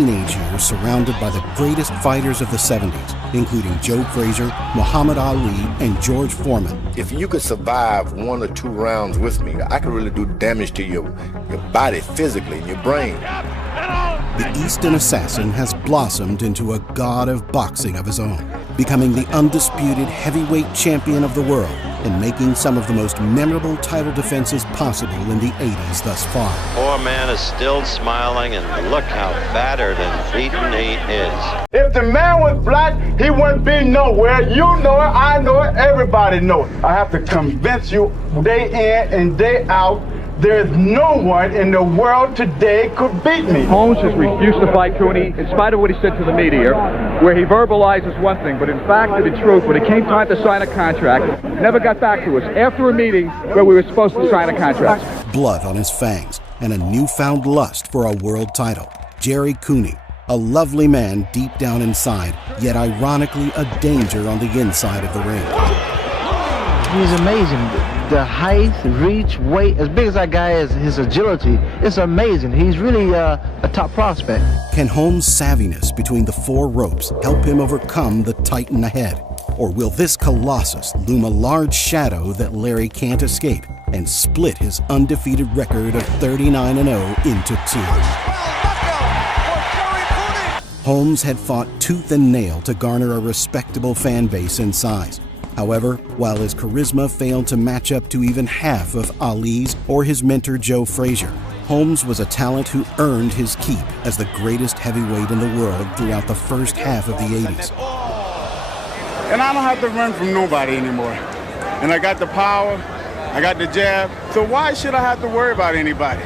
Teenage years surrounded by the greatest fighters of the 70s, including Joe Frazier, Muhammad Ali, and George Foreman. If you could survive 1 or 2 rounds with me, I could really do damage to your body physically and your brain. The Easton Assassin has blossomed into a god of boxing of his own, becoming the undisputed heavyweight champion of the world and making some of the most memorable title defenses possible in the 80s thus far. Poor man is still smiling, and look how battered and beaten he is. If the man was black, he wouldn't be nowhere. You know it, I know it, everybody knows it. I have to convince you day in and day out, there's no one in the world today could beat me. Holmes has refused to fight Cooney in spite of what he said to the media, where he verbalizes one thing, but in fact and in truth, when it came time to sign a contract, never got back to us after a meeting where we were supposed to sign a contract. Blood on his fangs and a newfound lust for a world title. Jerry Cooney, a lovely man deep down inside, yet ironically a danger on the inside of the ring. He's amazing. The height, reach, weight, as big as that guy is, his agility, it's amazing. He's really a top prospect. Can Holmes' savviness between the 4 ropes help him overcome the titan ahead? Or will this colossus loom a large shadow that Larry can't escape and split his undefeated record of 39-0 into 2? Holmes had fought tooth and nail to garner a respectable fan base in size. However, while his charisma failed to match up to even half of Ali's or his mentor Joe Frazier, Holmes was a talent who earned his keep as the greatest heavyweight in the world throughout the first half of the 80s. And I don't have to run from nobody anymore. And I got the power, I got the jab, so why should I have to worry about anybody?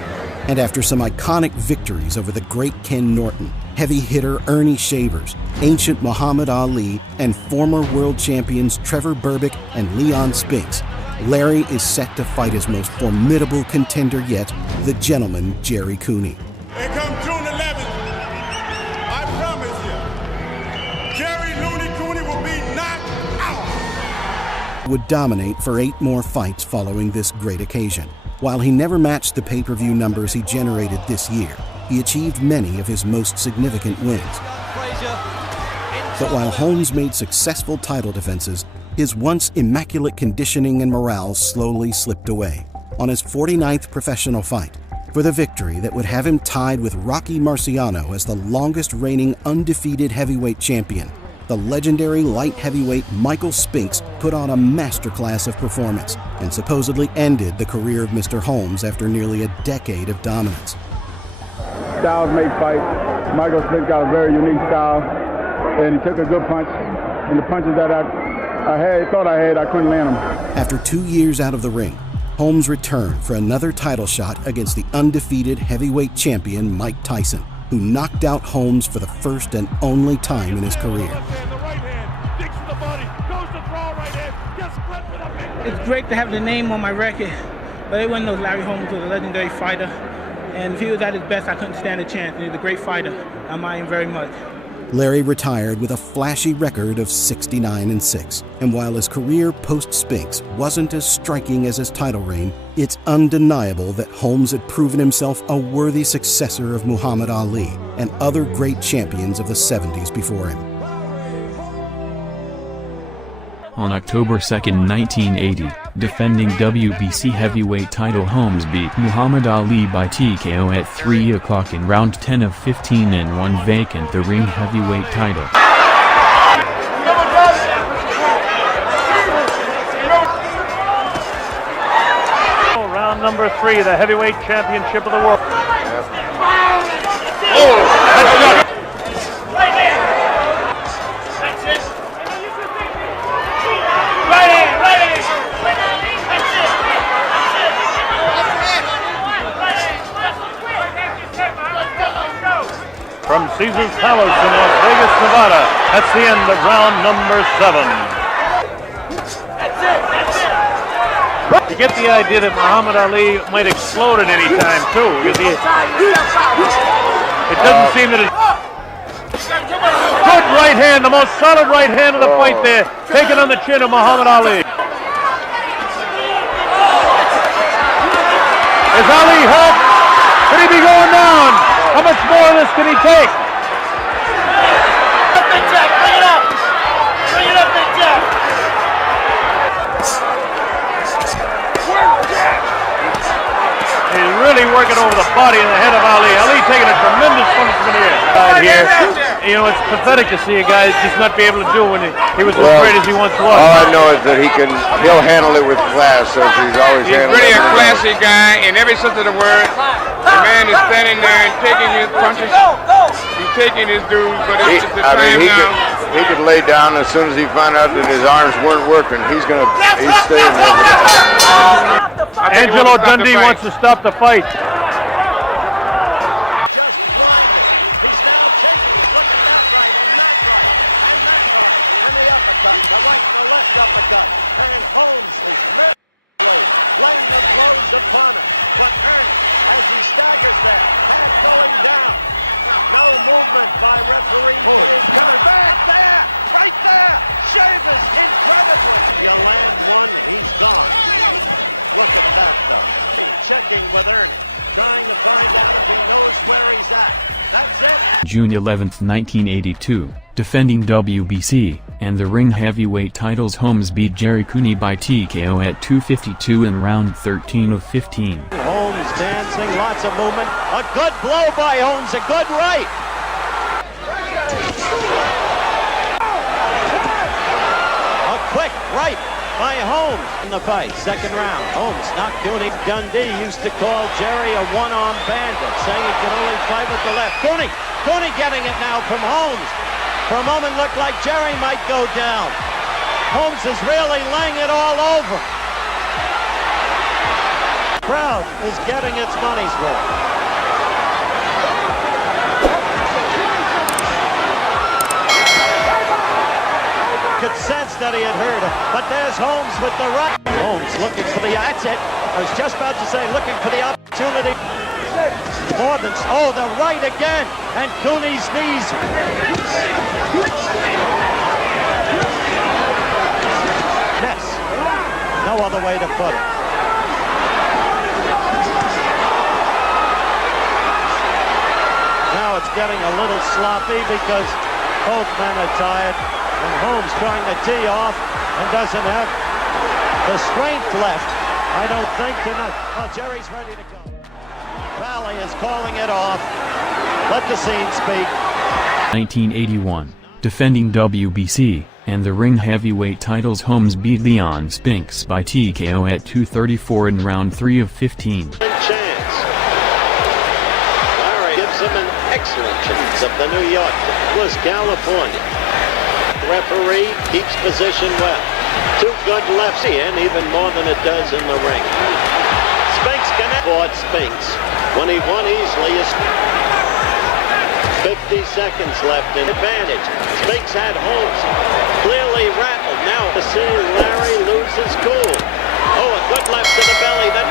And after some iconic victories over the great Ken Norton, heavy hitter Ernie Shavers, ancient Muhammad Ali, and former world champions Trevor Berbick and Leon Spinks, Larry is set to fight his most formidable contender yet, the gentleman Jerry Cooney. And come June 11th, I promise you, Jerry Looney Cooney will be knocked out. Would dominate for 8 more fights following this great occasion. While he never matched the pay-per-view numbers he generated this year, he achieved many of his most significant wins. But while Holmes made successful title defenses, his once immaculate conditioning and morale slowly slipped away. On his 49th professional fight, for the victory that would have him tied with Rocky Marciano as the longest reigning undefeated heavyweight champion, the legendary light heavyweight Michael Spinks put on a masterclass of performance and supposedly ended the career of Mr. Holmes after nearly a decade of dominance. Styles make fight. Michael Spinks got a very unique style, and he took a good punch, and the punches that I thought I had, I couldn't land them. After 2 years out of the ring, Holmes returned for another title shot against the undefeated heavyweight champion Mike Tyson, who knocked out Holmes for the first and only time in his career. It's great to have the name on my record, but everyone knows Larry Holmes was a legendary fighter, and if he was at his best, I couldn't stand a chance. He's a great fighter. I admire him very much. Larry retired with a flashy record of 69-6, and while his career post-Spinks wasn't as striking as his title reign, it's undeniable that Holmes had proven himself a worthy successor of Muhammad Ali and other great champions of the 70s before him. On October 2, 1980, defending WBC heavyweight title, Holmes beat Muhammad Ali by TKO at 3 o'clock in round 10 of 15 and won vacant the ring heavyweight title. Round number 3, the heavyweight championship of the world. From Caesar's Palace in Las Vegas, Nevada, that's the end of round number 7. You get the idea that Muhammad Ali might explode at any time, too. It doesn't seem that it's... Good right hand, the most solid right hand of the fight there, taken on the chin of Muhammad Ali. Is Ali hurt? Could he be going down? How much more of this can he take? working over the body and the head of Ali. Ali taking a tremendous punishment here. You know, it's pathetic to see a guy just not be able to do when he was as great as he once was. All I know is that he'll handle it with class, as he's always handled it. He's really a classy guy in every sense of the word. The man is standing there and taking his punches. He's taking his dues, but it's just the time now. He could lay down as soon as he found out that his arms weren't working. He's staying there. Angelo Dundee wants to stop the fight. June 11, 1982, defending WBC and the ring heavyweight titles, Holmes beat Jerry Cooney by TKO at 2:52 in round 13 of 15. Holmes dancing, lots of movement. A good blow by Holmes, a good right. A quick right by Holmes in the fight. Second round. Holmes knocked Cooney. Dundee used to call Jerry a one-arm bandit, saying he can only fight with the left. Cooney getting it now from Holmes. For a moment looked like Jerry might go down. Holmes is really laying it all over. Crowd is getting its money's worth. Could sense that he had heard it, but there's Holmes with the right. Holmes looking for the, that's it. I was just about to say, looking for the opportunity. More than, oh, the right again, and Cooney's knees. Mess. No other way to put it. Now it's getting a little sloppy because both men are tired, and Holmes trying to tee off and doesn't have the strength left, I don't think, tonight. Oh, Jerry's ready to go. Valley is calling it off. Let the scene speak. 1981, defending WBC and the ring heavyweight titles, Holmes beat Leon Spinks by TKO at 2:34 in round 3 of 15. Chance. Larry gives him an excellent chance of the New York, California. Referee keeps position well. Two good lefts in, even more than it does in the ring. Spinks fought Spinks when he won easily. 50 seconds left in advantage. Spinks had Holmes clearly rattled. Now to see Larry lose his cool. Oh, a good left to the belly. Then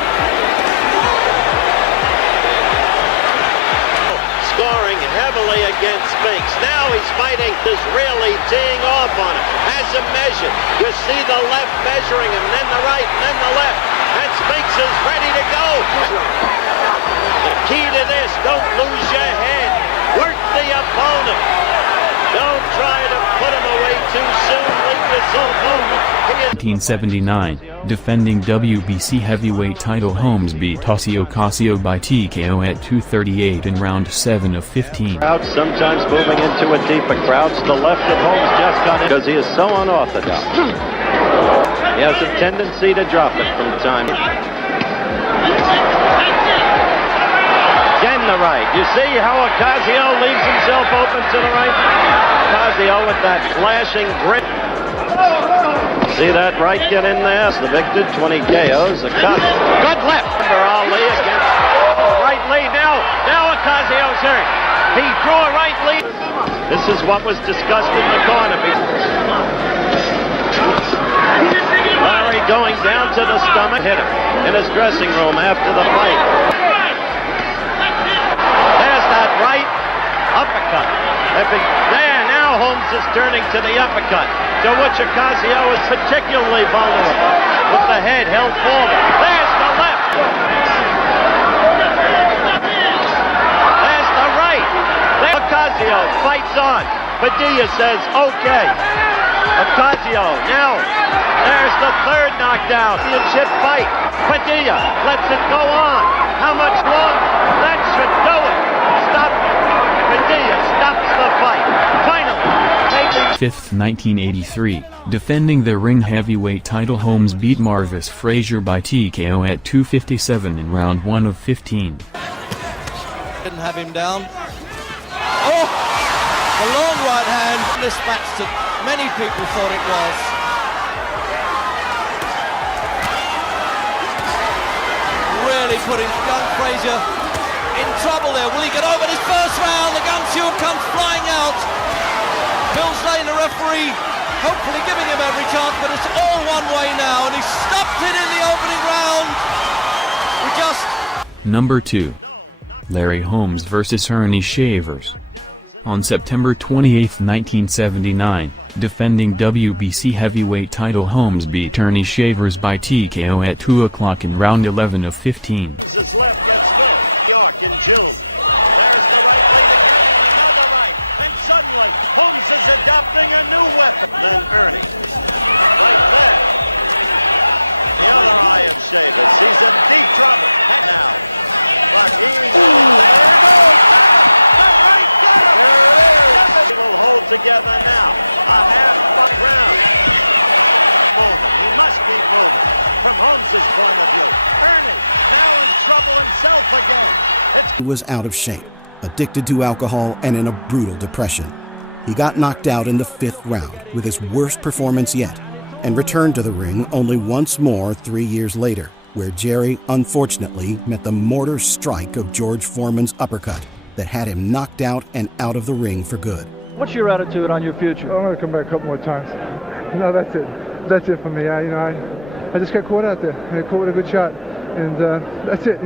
scoring heavily against Spinks. Now he's fighting, is really teeing off on him. Has him measured. You see the left measuring him, then the right, and then the left. And Spinks is ready to go. The key to this, don't lose your head. Work the opponent. Don't try to put him away too soon. Leave yourself open. 1979, defending WBC heavyweight title, Holmes beat Tassio Casio by TKO at 2:38 in round 7 of 15. Crowd sometimes moving into a deeper crowd. The left of Holmes just got in because he is so unorthodox. He has a tendency to drop it from time. Again the right. You see how Ocasio leaves himself open to the right? Ocasio with that flashing grip. See that right get in there? The victor, 20 KOs. Good left under Ali against right lead. Now Ocasio's hurt. He drew a right lead. This is what was discussed in the corner. Larry going down to the stomach. Hit him in his dressing room after the fight. There's that right uppercut. There, now Holmes is turning to the uppercut, to which Ocasio is particularly vulnerable, with the head held forward. There's the left. There's the right. Ocasio fights on. Padilla says, okay. Ocasio, now, there's the third knockdown. Championship fight. Padilla lets it go on. How much longer? That should do it. Stop. Padilla stops the fight. Finally. 5th 1983, defending the ring heavyweight title, Holmes beat Marvis Frazier by TKO at 2:57 in round 1 of 15. Didn't have him down. Oh! The long right hand mismatched to many people thought it was. Really putting young Frazier in trouble there. Will he get over this first round? The gunshot comes flying out. Mills Lane, the referee, hopefully giving him every chance, but it's all one way now, and he stopped it in the opening round. We just... Number 2. Larry Holmes vs. Ernie Shavers. On September 28, 1979, defending WBC heavyweight title, Holmes beat Ernie Shavers by TKO at 2 o'clock in round 11 of 15. He was out of shape, addicted to alcohol, and in a brutal depression. He got knocked out in the 5th round with his worst performance yet, and returned to the ring only once more 3 years later, where Jerry unfortunately met the mortar strike of George Foreman's uppercut that had him knocked out and out of the ring for good. What's your attitude on your future? I'm going to come back a couple more times. No, that's it. That's it for me. I just got caught out there. I got caught with a good shot, and that's it.